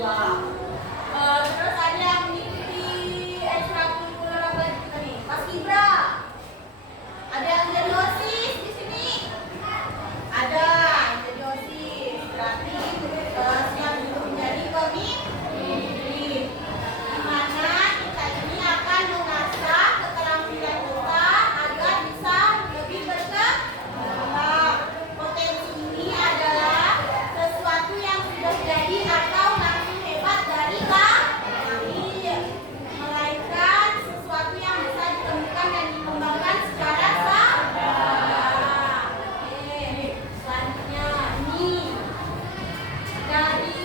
Ya. Terus ada yang mengikuti ekstrakurikuler apa kita nih? Paskibra. Ada yang jadi OSIS di sini? Ada yang jadi OSIS. Berarti siap untuk menjadi pemimpin. Di mana kita ini akan mengasah keterampilan kita agar bisa lebih berkembang. Potensi ini adalah sesuatu yang sudah jadi atau langsung hebat dari lahir, melainkan sesuatu yang bisa ditemukan dan dikembangkan secara sadar. Oke, selanjutnya ini dari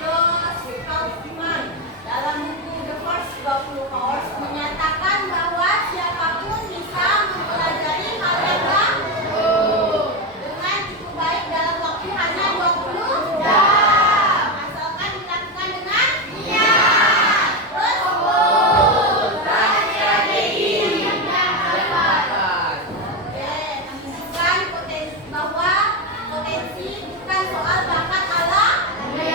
Josh Kaufman dalam buku The First 20 Hours menyatakan bahwa siapapun bisa mempelajari hal yang baru dengan cukup baik dalam waktu hanya 20 jam, asalkan dilakukan dengan niat, terus dan strategi yang tepat. Oke, menunjukkan bahwa potensi bukan soal bakat alami,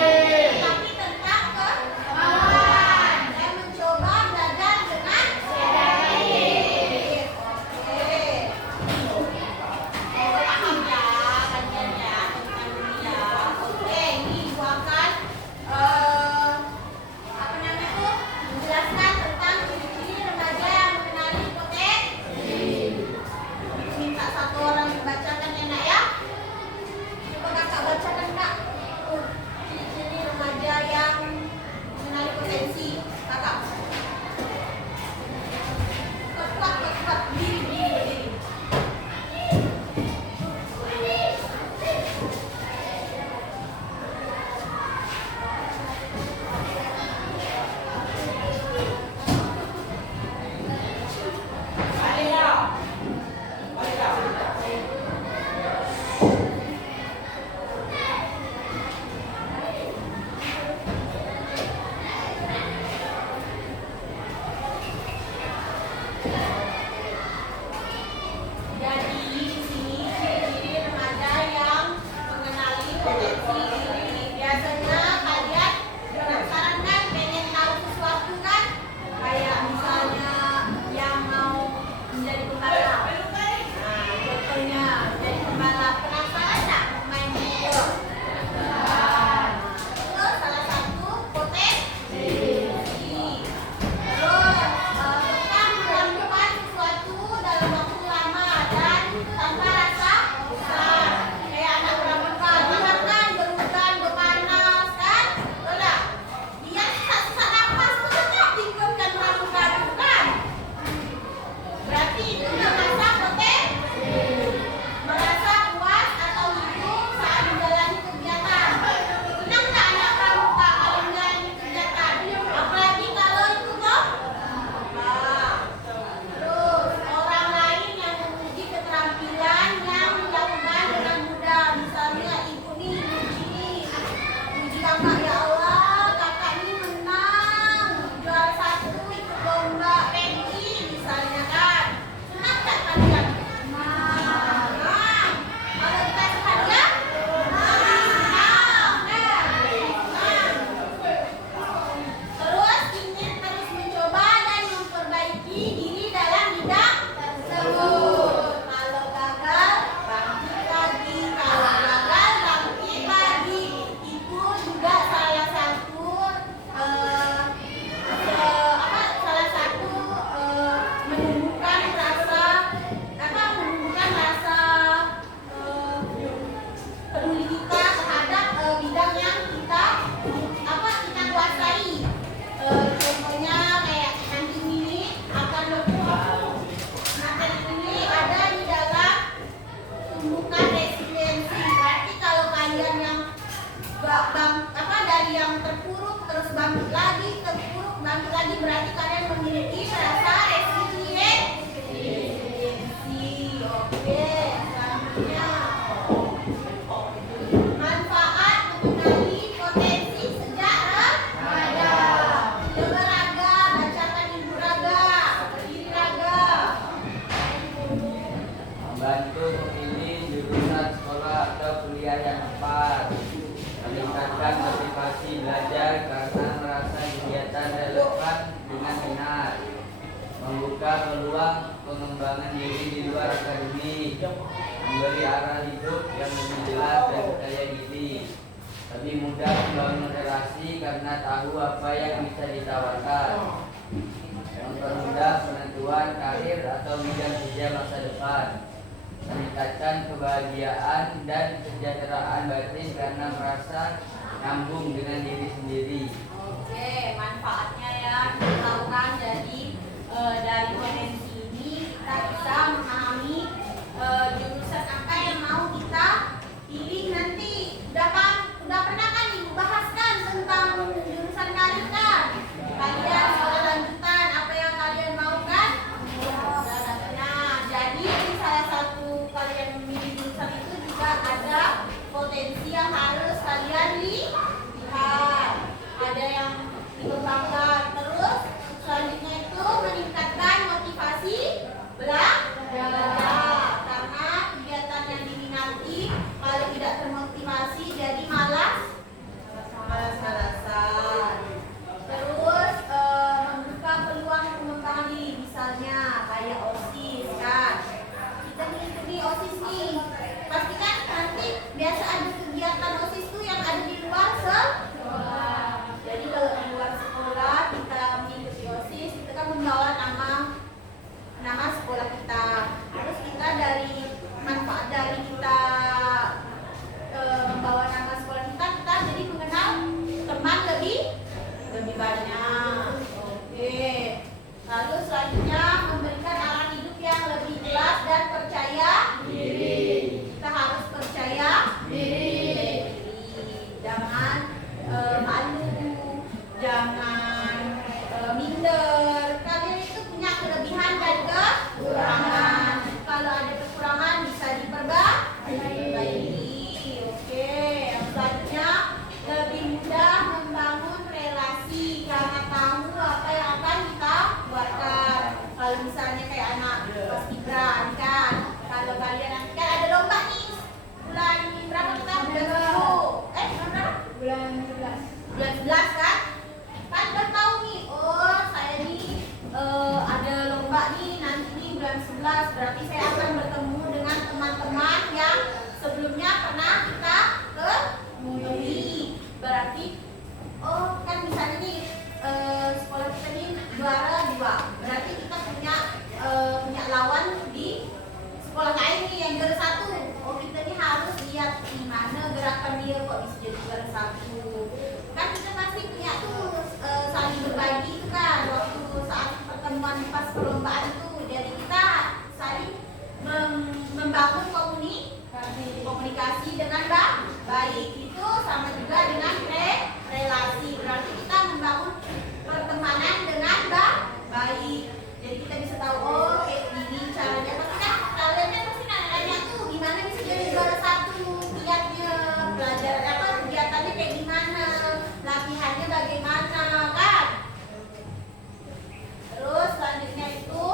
tetapi tentang kemampuan dan mencoba belajar dengan serius. Oke. Paham ya kajiannya tentang dunia. Oke, ini ibu akan apa namanya tuh menjelaskan tentang ciri-ciri remaja yang mengenali potensi. Minta satu orang dibacakan ya nak ya. Coba kakak bacakan kak. Ciri-ciri remaja yang mengenali potensi kakak. Kuat, berdiri. Jadi di sini ciri-ciri remaja yang mengenali potensi diri. Biasanya kalian penasaran kan, pengen tahu sesuatu kan? Kayak misalnya yang mau menjadi pembalap. Nah, contohnya menjadi pembalap. Penasaran nggak main motor? Terus salah satu potensi. Terus tentang melakukan sesuatu dalam waktu lama dan tanpa rasa bosan. Kayak anak pramuka, jangan kan berhujan, berpanas kan? Udah, dia sesak napas tuh tak tinggalkan pramuka itu kan? Berarti itu merasa potensi, merasa puas atau hidup saat menjalani kegiatan. Senang nggak anak pramuka kalau menjalani kegiatan? Apalagi kalau itu lomba. Terus orang lain yang memuji keterampilan yang dilakukan dengan mudah. Misalnya ibu nih muji kakak, ya Allah kakak ini menang juara 1 ikut lomba PNI misalnya kan. Senang nggak kalian? Senang. Kalau dikasih hadiah? Senang. Senang. Terus ingin terus mencoba dan memperbaiki diri dalam bidang tersebut. Kalau gagal, bangkit lagi. Kalau gagal, bangkit lagi. Itu juga salah satu menumbuhkan rasa peduli kita terhadap bidang yang kita kuasai. Contohnya kayak nanti ini akan materi ini ada di dalam tumbukan resiliensi. Berarti kalau kalian yang dari yang terpuruk terus bangkit lagi, terpuruk bangkit lagi, berarti kalian memiliki rasa resiliensi. Oke, selanjutnya manfaat mengenali potensi sejak remaja. Coba raga, bacakan ibu raga, berdiri raga. Membantu memilih jurusan sekolah atau kuliah yang tepat, meningkatkan motivasi belajar membuka peluang pengembangan diri di luar akademik, memberi arah hidup yang lebih jelas dan percaya diri, lebih mudah membangun relasi karena tahu apa yang bisa ditawarkan, mempermudah penentuan karir atau bidang kerja masa depan, meningkatkan kebahagiaan dan kesejahteraan batin karena merasa nyambung dengan diri sendiri. Oke, manfaatnya ya dilakukan. Jadi dari potensi ini kita bisa memahami jurusan apa yang mau kita pilih nanti. Udah pernah kan ibu bahaskan tentang jurusan karir kan? Kalian sekolah lanjutan apa yang kalian mau kan? Nah, jadi salah satu kalian memilih jurusan itu juga ada potensi yang harus kalian lihat. Ada yang dikembangkan. Terus selanjutnya itu meningkatkan motivasi belajar, karena kegiatan yang diminati kalau tidak termotivasi jadi malas-malasan. Terus membuka peluang pengembangan diri, misalnya kayak OSIS kan, kita mengikuti OSIS nih, pastikan nanti biasa ada kegiatan OSIS tuh yang ada di luar sekolah. Jadi kalau di luar sekolah kita mengikuti OSIS, kita kan membawa nama sekolah kita. Terus kita dari manfaat dari kita membawa nama sekolah kita jadi mengenal teman lebih banyak. Oke. Lalu selanjutnya memberikan arah hidup yang lebih jelas dan percaya diri. Kita harus percaya diri. Jangan malu, jangan minder. Kalian itu punya kelebihan dan kekurangan. Kalau ada kekurangan bisa diperbaiki. Oke, yang selanjutnya lebih mudah membangun relasi karena tahu apa yang akan kita buatkan. Kalau misalnya kayak anak paskibra kan, kalau kalian nanti kan ada lomba nih bulan berapa kita? Bulan 11 kan? Kan udah tahu nih, oh saya nih ada lomba nih nanti nih bulan 11, berarti saya akan bertemu dengan teman-teman yang sebelumnya pernah kita ketemui. Berarti oh kan misalnya nih sekolah kita nih juara 2, berarti kita punya lawan di sekolah lain nih yang juara 1. Oh kita nih harus lihat gimana gerakan dia kok bisa jadi juara 1. Kan kita pasti punya tuh saling berbagi itu kan waktu saat pertemuan pas perlombaan itu. Jadi kita saling membangun komunikasi dengan baik. Itu sama juga dengan relasi. Berarti kita membangun pertemanan dengan baik. Jadi kita bisa tahu oh kayak gini caranya. Pasti kan kalian kan pasti nanya tuh gimana bisa jadi juara 1, kiatnya belajar apa kegiatannya kayak gimana, latihannya bagaimana kan. Terus selanjutnya itu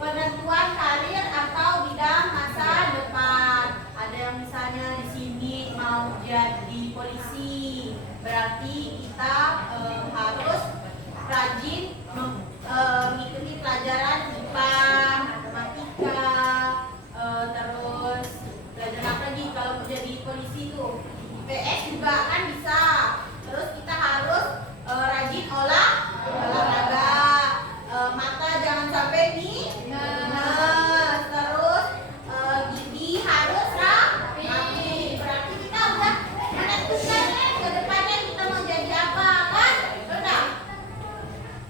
penentuan karir atau bidang masa depan. Ada yang misalnya di sini mau jadi polisi, berarti kita harus rajin mengikuti pelajaran IPA, matematika, terus pelajaran apa lagi kalau mau jadi polisi itu IPS juga kan bisa. Terus kita harus rajin olahraga, mata jangan sampai minus, terus gigi harus rapi. Berarti kita udah menentukan ke depannya kita mau jadi apa kan? Udah.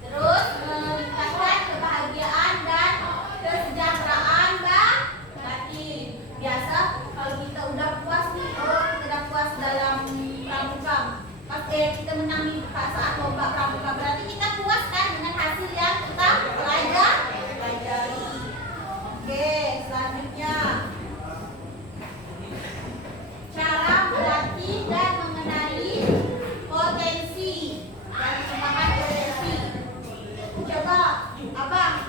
Terus meningkatkan kebahagiaan dan kesejahteraan batin. Biasa kalau kita udah puas nih, oh kita udah puas dalam pramuka, pas kita menang di saat lomba pramuka, berarti kita puas kan dengan hasil yang kita pelajari. Oke, selanjutnya cara melatih dan mengenali potensi dan pengembangan potensi. Coba abang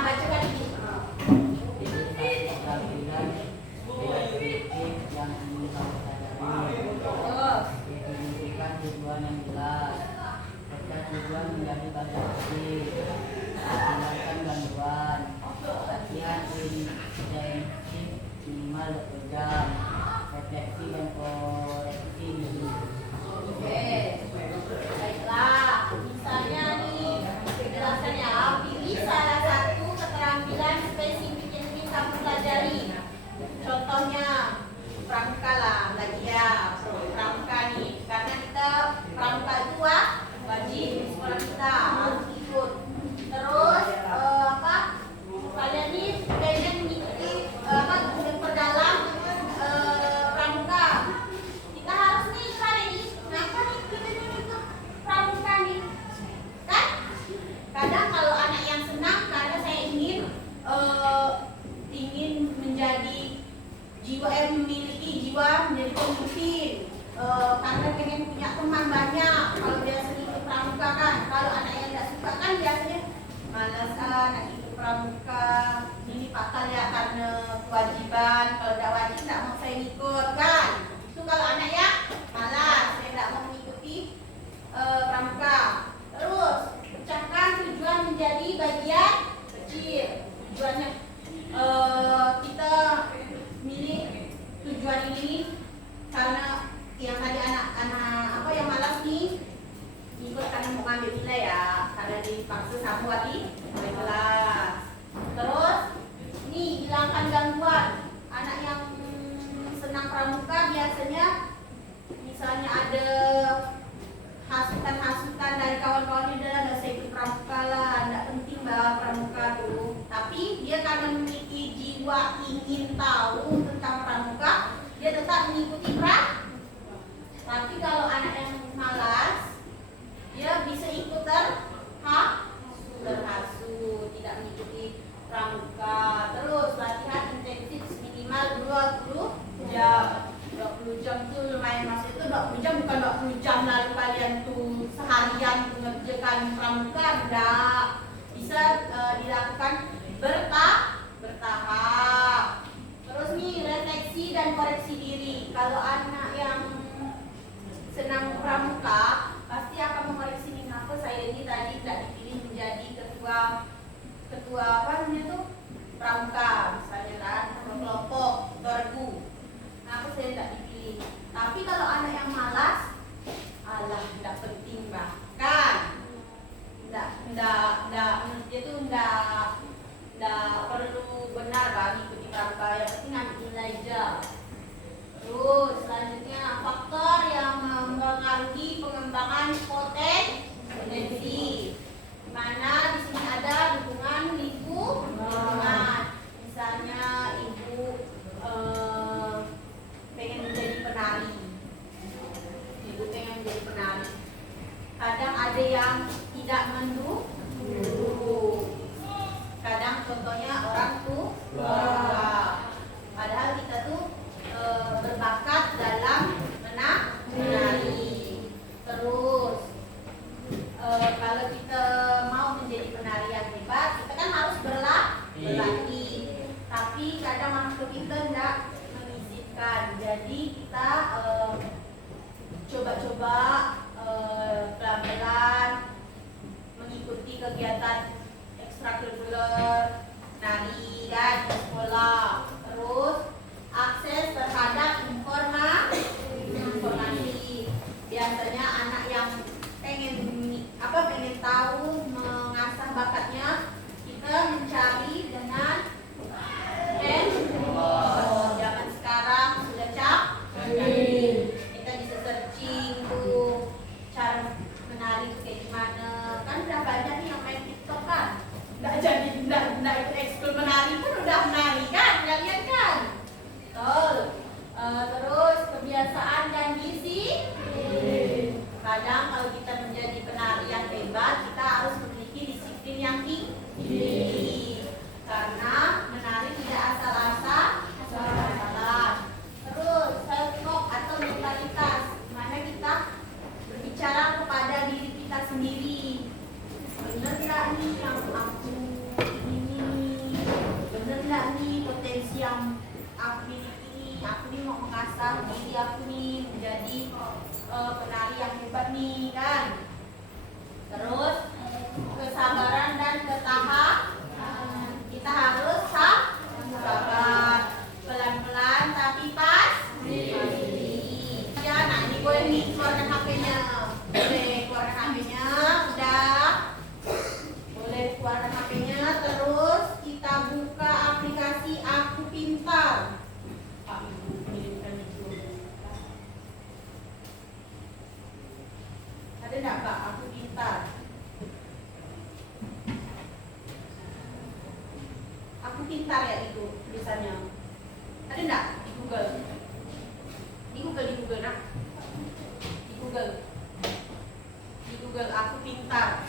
bacakan ini. Tampilan yang ingin kamu sadari. tujuan menjadi banyak lagi. Tinggalkan gangguan. Latihan intensif minimal 20 jam. Refleksi dan koreksi diri. Oke, baiklah. Misalnya nih, penjelasannya pilih salah satu keterampilan spesifik yang ingin kamu pelajari. Contohnya, pramuka lah, lagi ya, pramuka nih. Karena kita pramuka itu wajib di sekolah kita harus ikut. Terus kalian nih pengen mengikuti memperdalam pramuka. Kita harus nih cari kenapa nih kita ikut pramuka nih, kan? Kadang kalau anak yang senang karena saya ingin menjadi memiliki jiwa menjadi pemimpin, karena pengen punya teman banyak. Kalau dia sering ikut pramuka kan, kalau anak yang tidak suka kan biasanya malas nak ikut pramuka, ini fatal ya karena kewajiban. Kalau tidak wajib tidak mau saya ikut kan. Itu kalau anak yang malas, saya tidak mau mengikuti pramuka. Terus pecahkan tujuan menjadi bagian kecil. Tujuannya kita milih tujuan ini karena yang tadi anak yang malas nih ikut karena mau ngambil nilai ya, karena dipaksa sama wali kelas. Terus ini hilangkan gangguan. Anak yang senang pramuka biasanya misalnya ada hasutan dari kawan-kawannya, udah nggak usah ikut pramuka lah, nggak penting bah pramuka tuh. Tapi dia karena memiliki jiwa ingin tahu tentang pramuka, dia tetap mengikuti pramuka. Tapi kalau anak yang malas, dia bisa ikut terhasu, tidak mengikuti pramuka. Terus latihan intensif minimal 20 jam. 20 jam tuh lumayan, maksud itu 20 jam bukan 20 jam lalu kalian tuh seharian mengerjakan pramuka, enggak. Bisa dilakukan bertahap. Terus nih refleksi dan koreksi diri. Kalau anak yang senang pramuka pasti akan mengoreksi nih, kenapa saya ini tadi tidak dipilih menjadi ketua apa namanya tuh pramuka misalnya kan, kelompok torgu. Kenapa saya tidak dipilih? Tapi kalau anak yang malas, alah tidak penting bahkan menurut dia tuh tidak perlu benar bagi ikuti pramuka, yang penting ambil nilai aja. Terus selanjutnya faktor yang mempengaruhi pengembangan potensi. Mana di sini ada dukungan lingkungan. Misalnya ibu pengen menjadi penari. Ibu pengen menjadi penari. Kadang ada yang tidak mendukung. Kadang contohnya orang tua. Padahal kita tuh berbakat dalam menari. Terus kalau kita mau menjadi penari yang hebat, kita kan harus berlatih. Tapi kadang orang tua kita tidak mengizinkan. Jadi kita coba-coba pelan-pelan mengikuti kegiatan ekstrakurikuler nari kan di sekolah. Terus akses terhadap informasi. Biasanya anak yang pengen tahu, mengasah bakatnya, kita mencari dengan handphone. Zaman sekarang sudah canggih. Kita bisa searching tuh cara menari itu kayak gimana. Kan udah banyak nih yang main TikTok kan. Nggak ikut ekskul menari kan udah menari kan, kalian kan. Betul. Terus kebiasaan dan disiplin. Kadang kalau kita menjadi penari yang hebat, kita harus memiliki disiplin yang tinggi. Karena menari tidak asal-asalan. Terus self talk atau mentalitas, dimana kita berbicara kepada diri kita sendiri. Bener nggak nih yang aku ini? Bener nggak nih potensi yang aku miliki? Aku nih mau mengasah diri aku nih menjadi penari yang hebat nih kan. Terus nih keluarkan HP-nya. Boleh keluarkan HP-nya. Udah. Boleh keluarkan HP-nya. Terus kita buka aplikasi Aku Pintar. Ada enggak Kak Aku Pintar? Aku Pintar ya itu tulisannya. Ada enggak di Google? Di Google nak. Di Google Aku Pintar.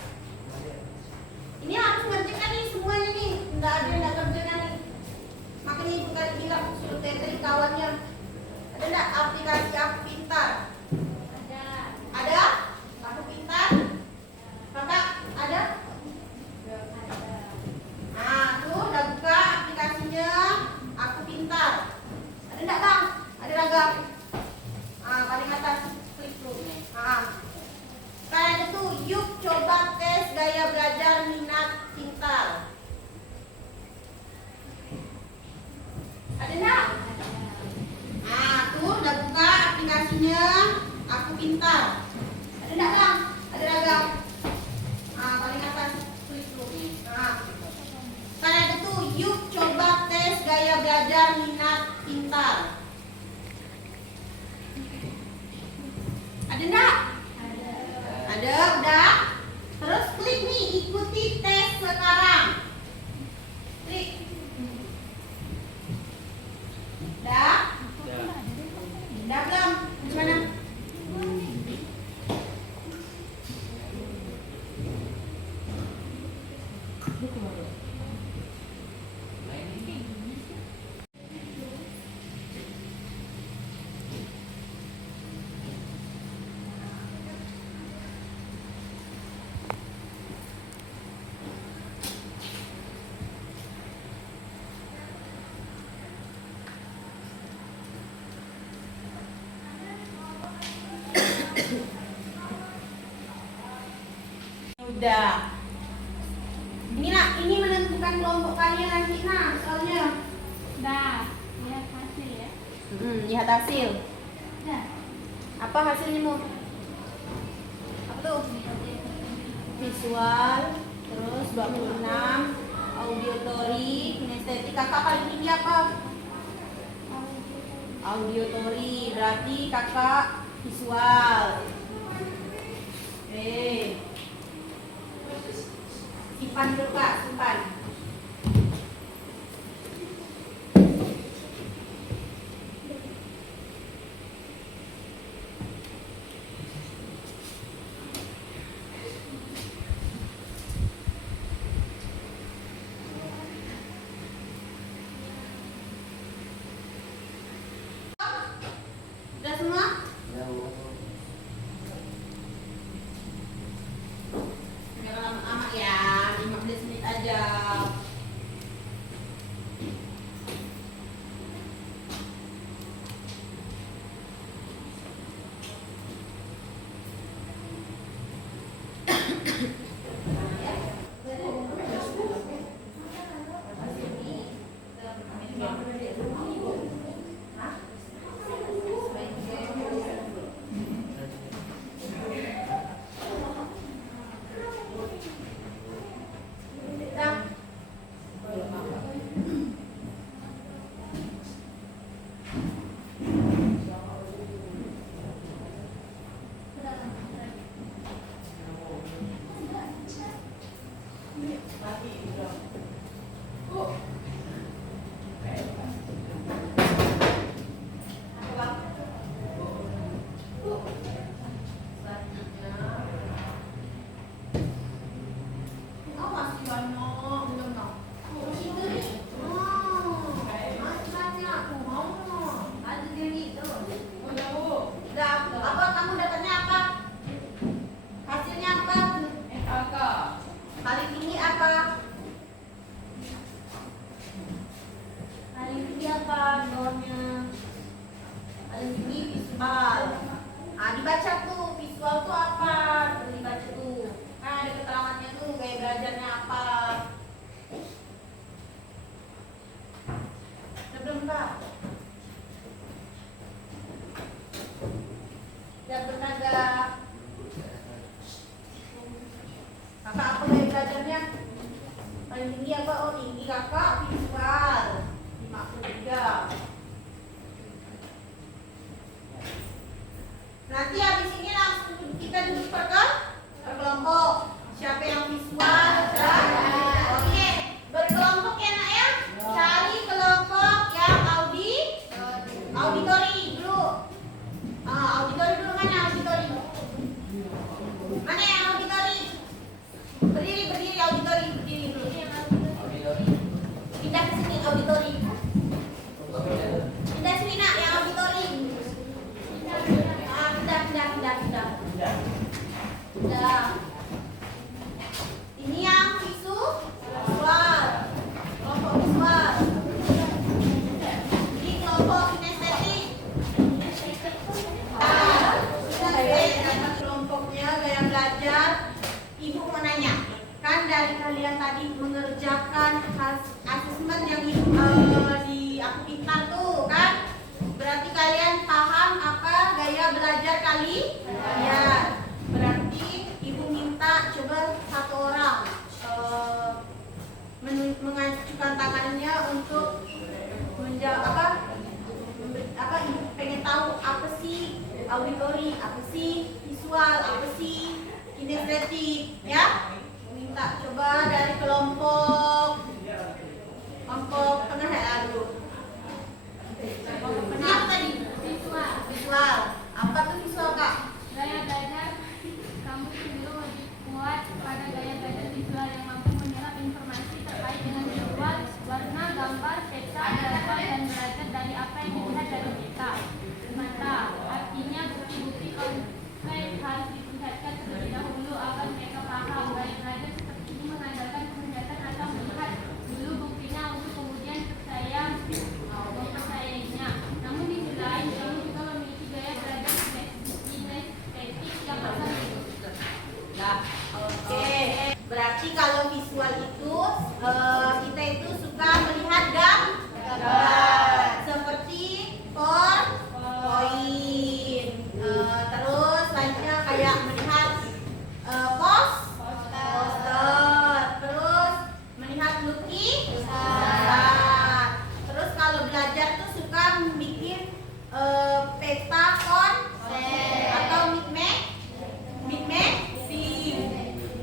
Ini harus ngerjakan nih semuanya nih. Enggak ada yang enggak kerjakan nih. Makanya ibu tadi bilang suruh teteri kawannya. Ada enggak aplikasi Aku Pintar? Ada? Aku Pintar? Kakak ada? Nah, tuh udah buka aplikasinya Aku Pintar. Ada enggak Bang? Ada ragam. Paling atas klik tuh. Kan ada tuh, yuk coba tes gaya belajar minat pintar. Ada enggak? Nah, tuh udah buka aplikasinya Aku Pintar. Ada enggak Bang? Ada ragam. Paling atas klik tuh. Kan ada tuh, yuk coba tes gaya belajar minat pintar. Ada enggak? Ada, udah. Terus klik nih, ikuti tes sekarang. Klik. Udah? Udah belum? Gimana? Udah. Ini nak, ini menentukan kelompok kalian nanti nak, soalnya. Dah, lihat hasil ya. Lihat hasil. Dah. Apa hasilnya mau? Apa tuh? Visual, terus 26, audiotori, kinestetik. Kakak paling tinggi apa? Audiotori, berarti kakak visual. Oke. Simpan dulu Kak, simpan. Udah semua? Jangan lama-lama ya, 15 menit aja. Dibaca tuh visual tuh apa? Dibaca tuh. Kan ada keterangannya tuh gaya belajarnya apa. Udah belum Kak? Udah belum Nanti habis ini langsung kita duduk per kelompok. Siapa yang visual dan oke, berkelompok ya nak ya. Cari kelompok yang auditori dulu. Auditori dulu, mana auditori? Mana yang auditori? Berdiri auditori, berdiri dulu. Auditori. Pindah ke sini auditori. Pindah sini nak yang auditori. Pindah. Ini yang visual. Kelompok visual. Ini kelompok kinestetik. Kelompoknya gaya belajar. Ibu mau nanya, kan dari kalian tadi mengerjakan asesmen yang di aku pintar tuh kan? Berarti kalian paham apa gaya belajar kalian? Berarti ibu minta coba satu orang mengajukan tangannya untuk menjawab apa ibu pengen tahu apa sih auditori, apa sih visual, apa sih kinestetik ya? Minta coba dari kelompok tengah ya dulu. Ini apa tadi? Visual. Apa tuh visual kak? Gaya belajar kamu dulu lebih kuat pada gaya belajar visual yang mampu menyerap informasi terkait dengan visual, warna, gambar, peta, grafik, dan belajar dari apa yang dilihat dari peta. Mata, artinya bukti-bukti konkret harus diperlihatkan terlebih dahulu agar mereka paham. Gaya belajar seperti ini mengandalkan penglihatan atau melihat dulu buktinya untuk kemudian mempercayainya. Namun di sisi lain, kamu juga memiliki gaya belajar kinestetik yang asal Nah, oke. Berarti kalau visual itu kita itu suka melihat gambar seperti PowerPoint. Terus lainnya kayak melihat poster. Terus melihat lukisan. Terus kalau belajar tuh suka bikin peta konsep atau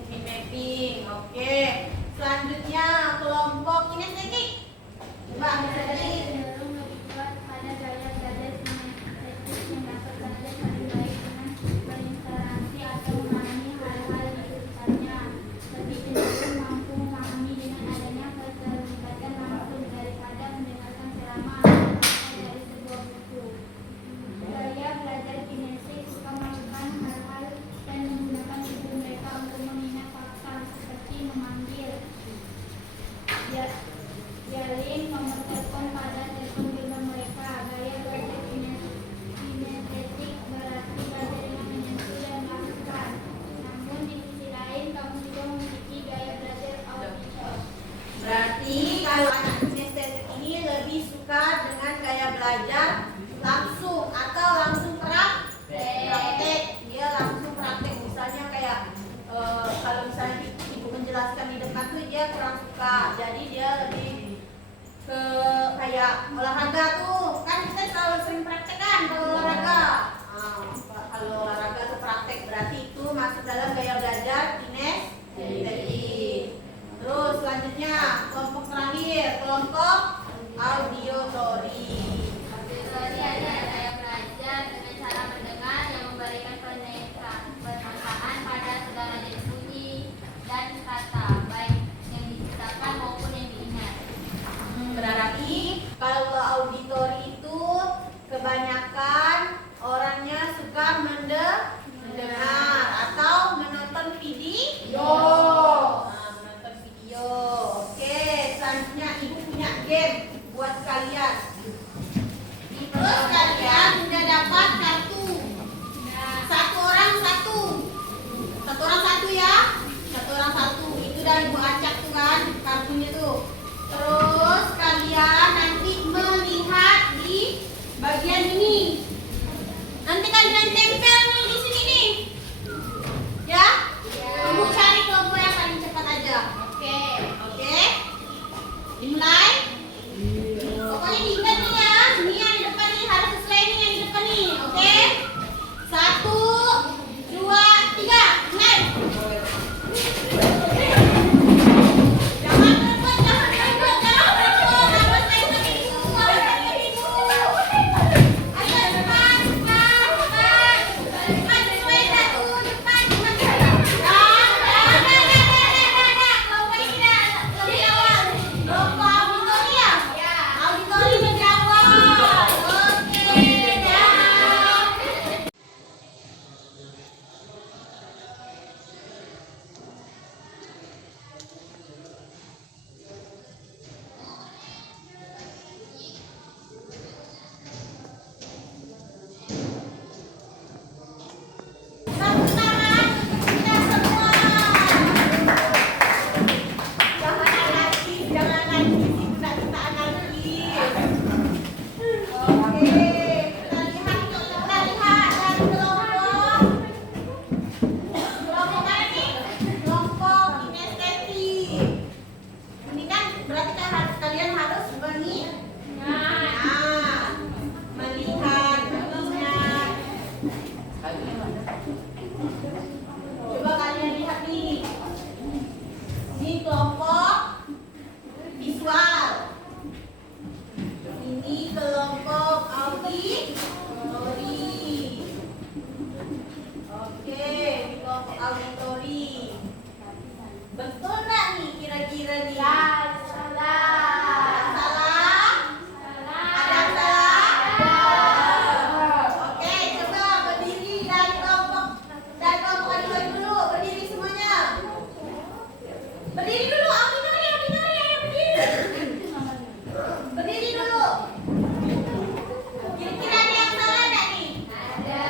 mapping. Oke. Selanjutnya kelompok kinestetik. Coba bisa dari cenderung lebih kuat pada gaya belajar kinestetik yang dapat belajar paling baik dengan berinteraksi atau memahami hal-hal di sekitarnya. Lebih cenderung mampu memahami dengan adanya keterlibatan langsung daripada mendengarkan ceramah atau dari sebuah buku. Gaya belajar Coba kalian lihat nih. Ini kelompok visual. Ini kelompok auditori. Oke, ini kelompok auditori. Betul nggak nih kira-kira nih? Salah. Salah? Ada yang salah? Oke, coba berdiri dari kelompok auditori dulu. Berdiri semuanya. Berdiri dulu, auditori, ayo berdiri. Berdiri dulu. Kira-kira ada yang salah nggak nih? Ada.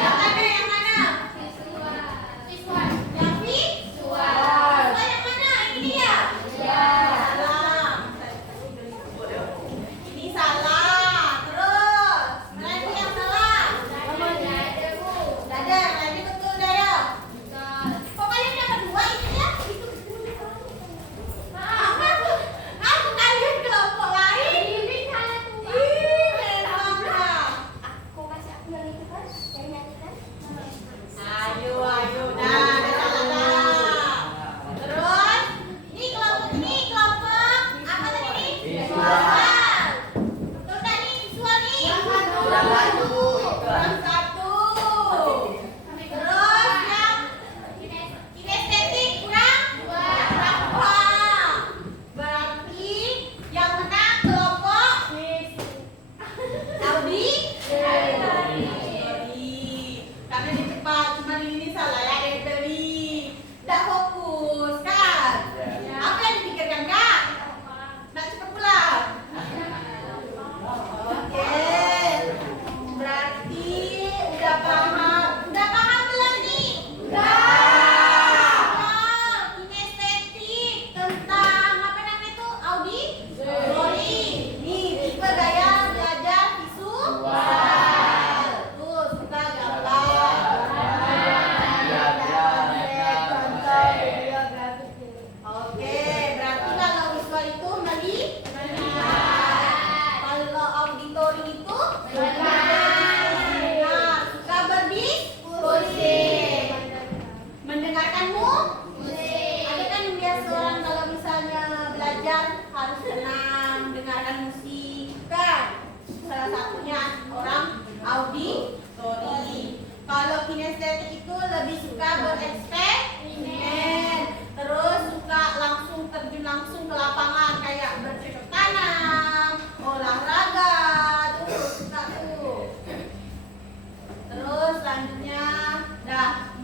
Yang mana? Yang mana? Visual. Yang visual. Yang mana? Ini dia. Salah. Ini salah. Terus, mana lagi yang salah? Dada. Ini betul dada. Kok kalian dapat dua ini ya? Aku kalian kelompok lain. Memang dah. Ayo, dah salah. Terus, ini kelompok apa tadi nih? Visual. Betul nggak nih visual nih? Kurang satu. Terus yang kinestetik kurang dua. Berarti yang menang kelompok auditori. Karena di cepat, cuma ini salah ya auditori. Nggak fokus kan? Apa yang dipikirkan kak? Nggak cepat pulang. Oke, berarti udah paham. Udah paham belum nih? Kinestetik tentang apa namanya itu? Auditori. Nih, tipe gaya belajar visual. Tuh, suka gambar. Oke, berarti kalau visual itu melihat. Kalau auditori itu mendengar. Suka berdiskusi. Mendengarkanmu? Ada kan yang biasa orang kalau misalnya belajar harus tenang, dengarkan musik kan? Salah satunya orang auditori. Kalau kinestetik itu lebih suka bereksperimen, terus suka terjun langsung ke lapangan kayak bercocok tanam, olahraga, tuh suka tuh. Terus selanjutnya,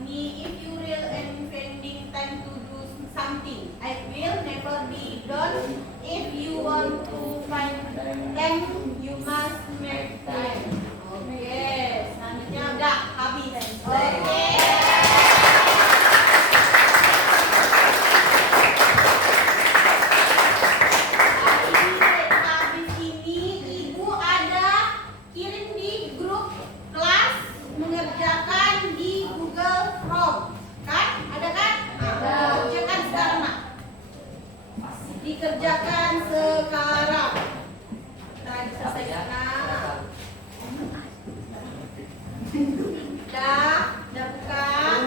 ini if you real and spending time to do something, it will never be done. If you want to find them, you must make time. Oke, selanjutnya udah habis. Oke. Habis ini ibu ada kirim di grup kelas mengerjakan di Google Chrome. Kan? Ada kan? Ada. Kerjakan sekarang, Mak. Dikerjakan sekarang. Tadi selesai sana. Udah bukan?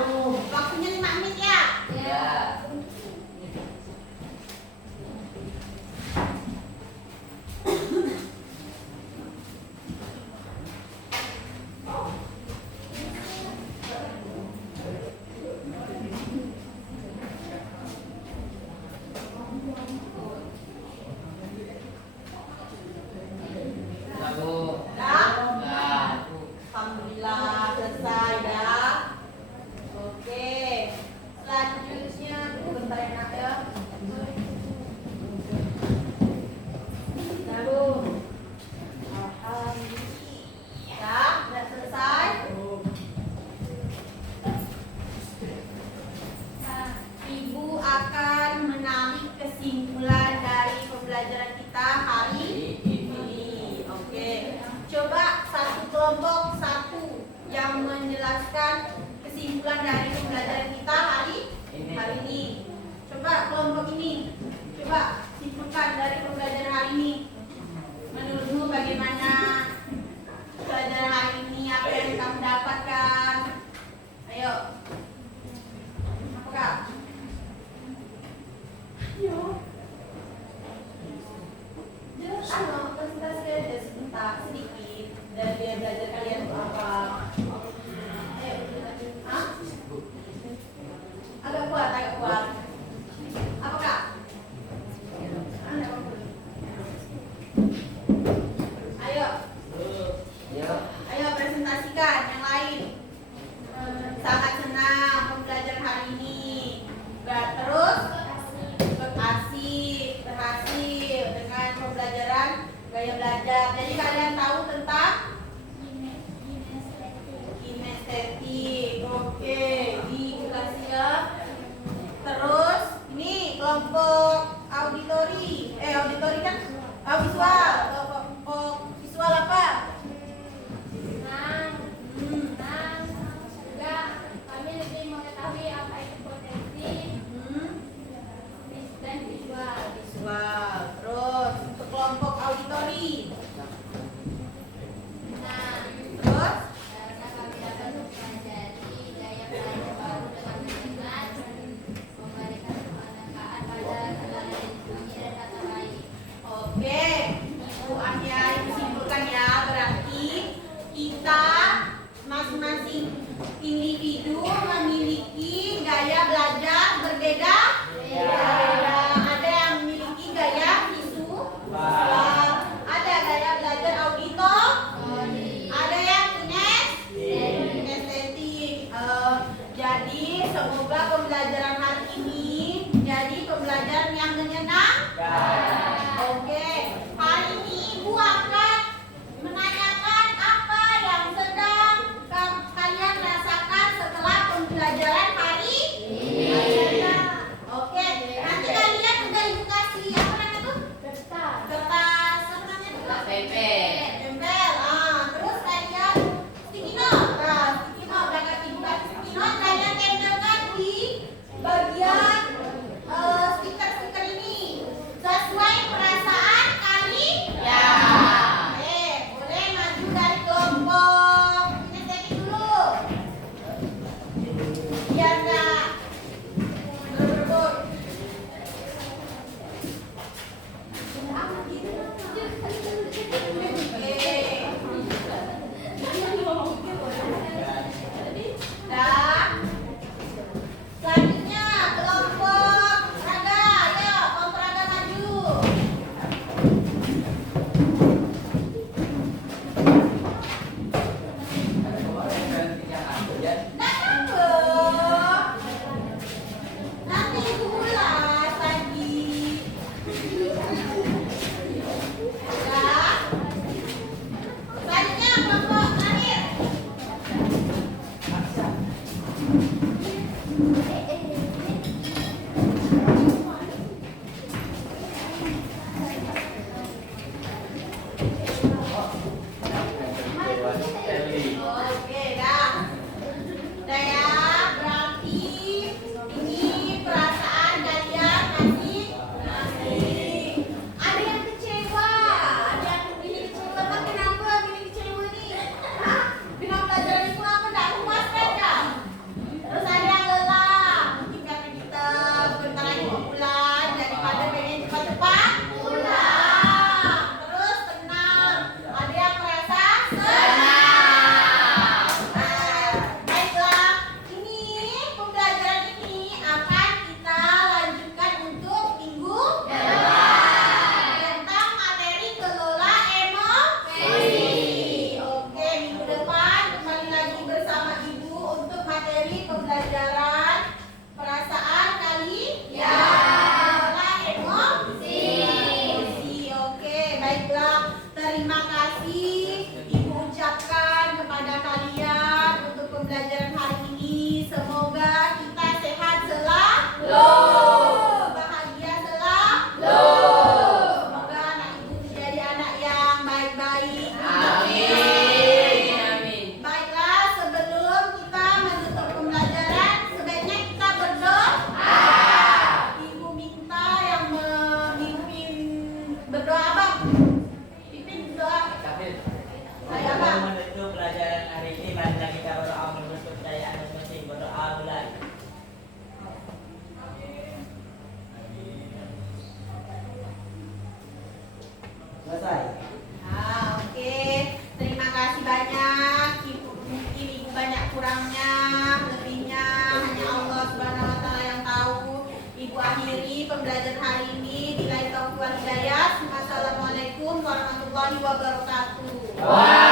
Waktunya 5 menit ya? Alhamdulillah selesai dah. Oke. Selanjutnya bentar ya nak ya. Lalu alhamdulillah sudah selesai. Ibu akan menarik kesimpulan dari pembelajaran kita hari ini. Oke. Coba satu kelompok satu yang menjelaskan kesimpulan dari pembelajaran kita hari ini. Coba kelompok ini, coba simpulkan dari pembelajaran hari ini. Menurutmu bagaimana pelajaran hari ini? Apa yang kamu dapatkan? semoga pembelajaran hari ini menjadi pembelajaran yang menyenangkan. Oke, hari ini Ibu akan menanyakan apa yang sedang kalian rasakan setelah pembelajaran hari ini. Oke, nanti kalian udah Ibu kasih apa namanya tuh? Kertas apa namanya tuh? Tempel. Terus kalian sticky note. Sticky note udah kasih Ibu kasih sticky note, kalian tempelkan di bagian stiker-stiker ini sesuai perasaan kalian. Oke, boleh maju dari kelompok. Kita cek dulu. Biar nggak berebut. Dan selanjutnya kelompok Raga, ayo kelompok Raga maju. Nggak apa. Nanti Ibu ulas lagi. Ya. Selanjutnya kelompok terakhir. Oke, dah. Udah ya, berarti ini perasaan kalian masih ada yang kecewa, ada yang begini kecewa. Emang kenapa begini kecewa nih? Hah? Bilang pelajaran itu apa enggak puas kan ya? Terus ada yang lelah, mungkin karena kita bentar lagi mau pulang, daripada pengen cepat-cepat pulang. Terus tenang, ada yang merasa senang. Baiklah, ini pembelajaran ini akan kita lanjutkan untuk minggu depan tentang materi kelola emosi. Oke, minggu depan kembali lagi bersama Ibu untuk materi pembelajaran perasaan kalian. Kelola emosi. Oke, baiklah. Terima kasih Ibu ucapkan kepada kalian untuk pembelajaran hari ini. Semoga kita sehat selalu, bahagia selalu. Semoga anak Ibu menjadi anak yang baik-baik. Baiklah, sebelum kita menutup pembelajaran, sebaiknya kita berdoa. Ibu minta yang memimpin berdoa, Bang. Pimpin berdoa. Ayo, Bang. Menutup pelajaran hari ini, marilah kita berdoa menurut kepercayaan masing-masing. Berdoa mulai. Selesai. Oke. Terima kasih banyak. Mungkin Ibu banyak kurangnya, lebihnya hanya Allah Subhanahu wa taala yang tahu. Ibu akhiri pembelajaran hari ini. Billahi taufiq wal hidayah. Wassalamualaikum warahmatullahi wabarakatuh.